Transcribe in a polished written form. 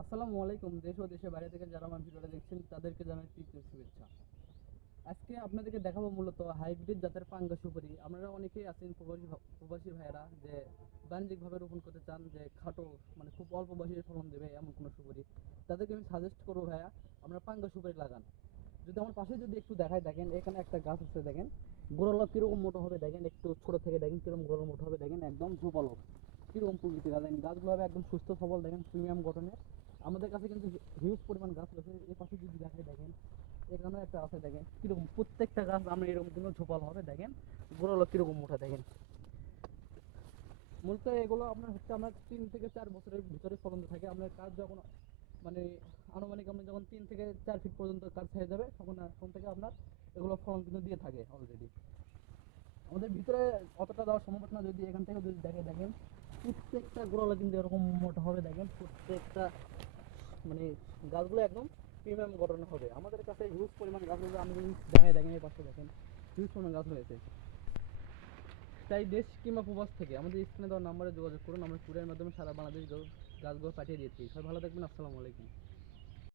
আসসালামু আলাইকুম। দেশ ও দেশের বাইরে থেকে যারা আমার ভিডিওটা দেখছেন তাদেরকে জানাই তৃতীয় শুভেচ্ছা। আজকে আপনাদেরকে দেখাবো মূলত হাইব্রিড জাতের পাঙ্গা সুপারি। আপনারা অনেকেই আছেন প্রবাসী ভাইয়েরা যে বাণিজ্যিকভাবে রোপণ করতে চান, যে খাটো মানে খুব অল্প বয়সে ফলন দেবে এমন কোনো সুপারি। তাদেরকে আমি সাজেস্ট করবো ভাইয়া আপনারা পাঙ্গা সুপারি লাগান। যদি আমার পাশে যদি একটু দেখায়, দেখেন এখানে একটা গাছ আছে, দেখেন গোড়ালো কিরকম মোটা হবে, দেখেন একটু ছোট থেকে দেখেন কিরকম গোড়ালো মোটা হবে, দেখেন একদম ঝোপালো কিরকম প্রকৃতির। দেখেন গাছগুলো হবে একদম সুস্থ সবল, দেখেন প্রিমিয়াম গঠনের। আমাদের কাছে কিন্তু হিউজ পরিমাণ গাছ রয়েছে। এর পাশে যদি দেখায়, দেখেন এখানেও একটা আছে, দেখেন কিরকম প্রত্যেকটা গাছ আমরা এরকম কোনো ঝোপাল হবে, দেখেন গোড়ালো কিরকম মোটা। দেখেন মূলত এগুলো আপনার হচ্ছে আমরা 3 থেকে 4 বছরের ভিতরে ফলন থাকে। আপনার কাজ যখন মানে আনুমানিক আপনি যখন 3 থেকে 4 ফিট পর্যন্ত কাজ হয়ে যাবে, তখন থেকে আপনার এগুলো ফলন কিন্তু দিয়ে থাকে অলরেডি। আমাদের ভিতরে অতটা দেওয়া সম্ভব না। যদি এখান থেকে যদি দেখেন প্রত্যেকটা গোড়ালা কিন্তু এরকম মোটা হবে, দেখেন প্রত্যেকটা মানে গাছগুলো একদম প্রিমিয়াম গঠনের হবে। আমাদের কাছে হিউজ পরিমাণ গাছ রয়েছে। আমি যদি দেখেন এই পাশে দেখেন হিউজ পরিমাণ গাছ রয়েছে। তাই দেশ কিংবা প্রবাস থেকে আমাদের স্ক্রিনে দেওয়া নাম্বারে যোগাযোগ করুন। আমরা কুরিয়ার মাধ্যমে সারা বাংলাদেশ গাছগুলো পাঠিয়ে দিয়েছি। সবাই ভালো থাকবেন। আসসালামু আলাইকুম।